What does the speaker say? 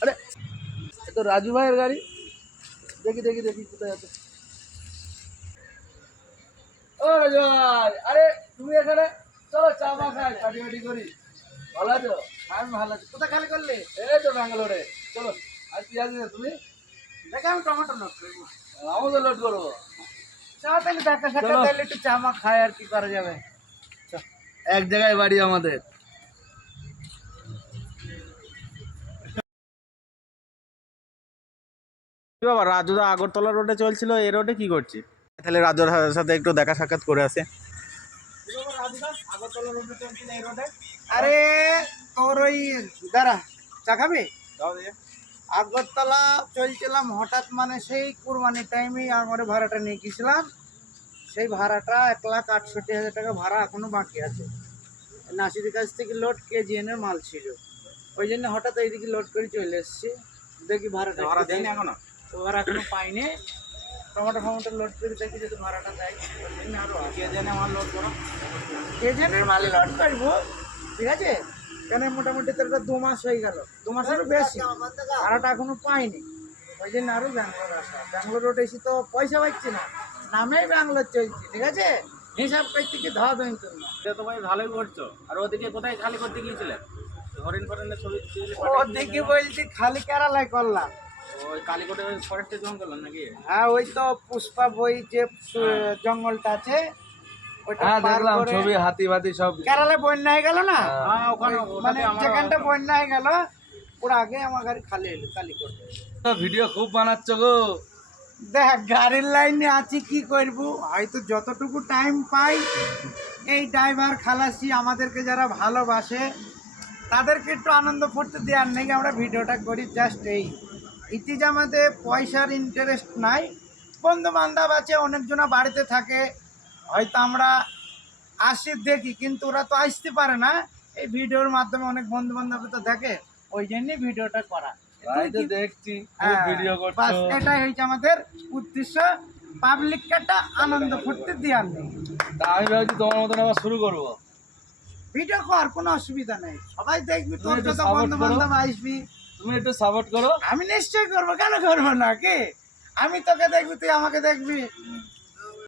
আরে এ তো রাজু ভাইয়ের গাড়ি। দেখি দেখি দেখি কোথায় আছে। ও রাজু ভাই, আরে তুমি এখানে, চলো চা মা খাই, পার্টি পার্টি করি। ভালো আছো? আমি ভালো আছি। কোথায় খালি করলে? এই তো ব্যাঙ্গালোরে। চলো, আর কি আছে তুমি? দেখে আমি টমেটো লোড করবো। আমিও তো লোড করবো। চা তাহলে দেখা সাক্ষাৎ চলো। তাহলে একটু চা মা খাই, আর কি করা যাবে। এক জায়গায় বাড়ি আমাদের। বাবা, রাজুদা আগরতলা রোডে চলছিল, এই রোডে কি করছি? তাহলে রাজুর সাথে একটু দেখা সাক্ষাৎ করে আসে। আরে তোর ওই দাঁড়া, চা খাবি? আগরতলা চলছিলাম হঠাৎ, মানে সেই কুরবানির টাইমে আমার ভাড়াটা নিয়ে গেছিলাম। সেই ভাড়াটা 1,68,000 টাকা ভাড়া এখনো বাকি আছে। নাসিরের কাছ থেকে লোড KGN এর মাল ছিল, ওই জন্য হঠাৎ এইদিকে লোড করে চলে এসেছি। দেখি ভাড়াটা ভাড়া কি দেয়নি দেয়। এখনো? তো ভাড়া এখনো পাইনি। টমেটো ফমেটো লোড করে দেখি যদি ভাড়াটা দেয়, ওই জন্য আরো কে জানে আমার লোড করো। KGN এর মালে লোড করবো, ঠিক আছে? কেন মোটামুটি তোর 2 মাস হয়ে গেল, 2 মাসেরও বেশি, ভাড়াটা এখনো পাইনি। ওই জন্য আরো ব্যাঙ্গালোর আসা। ব্যাঙ্গালোর রোড এসে তো পয়সা পাচ্ছি না, নামেই ব্যাঙ্গালোর চলছে, ঠিক আছে? হিসাব করতে কি ধোয়া দেন তুমি। এটা তো ভাই ভালোই করছো। আর ওদিকে কোথায় খালি করতে গিয়েছিলেন? হরিণ ফরেনের ছবি ওদিকে বলছি খালি কেরালায় করলাম। ওই কালীকোটে ফরেস্টে জয়েন করলেন নাকি? হ্যাঁ, ওই তো পুষ্পা বই যে জঙ্গলটা আছে, ওইটা হ্যাঁ পার দেখলাম করে ছবি, হাতি ফাতি সব। কেরালায় বন্যা হয়ে গেল না, হ্যাঁ, ওখানে মানে ওটাতে আমার যেখানটা বন্যা হয়ে গেল ওর আগে আমার গাড়ি খালি এলো কালীকোটে। তো ভিডিও খুব বানাচ্ছ গো। দেখ গাড়ির লাইনে আছি, কি করব, হয়তো যতটুকু টাইম পাই এই ড্রাইভার খালাসি আমাদেরকে যারা ভালোবাসে তাদেরকে একটু আনন্দ ফুর্তি দেওয়ার নাকি আমরা ভিডিওটা করি। জাস্ট এই ইতিজ আমাদের পয়সার ইন্টারেস্ট নাই। বন্ধু বান্ধব আছে, অনেকজনা বাড়িতে থাকে, হয়তো আমরা আসি দেখি, কিন্তু ওরা তো আসতে পারে না। এই ভিডিওর মাধ্যমে অনেক বন্ধু বান্ধব তো দেখে, ওই জন্যই ভিডিওটা করা। তাই তো দেখছি খুব ভিডিও করছো। বাস এটাই হয়েছে আমাদের উদ্দেশ্য, পাবলিককে একটা আনন্দ ফুর্তি দেওয়ার নেই। তা আমি ভাবছি তোমার মতন আবার শুরু করবো। ভিডিও কর, কোনো অসুবিধা নেই, সবাই দেখবি, তুমি তোর একটু যত support বন্ধু বান্ধব আসবি। তুমি একটু সাপোর্ট করো। আমি নিশ্চয়ই করবো, কেন করবো না? কি আমি তোকে দেখবি, তুই আমাকে দেখবি,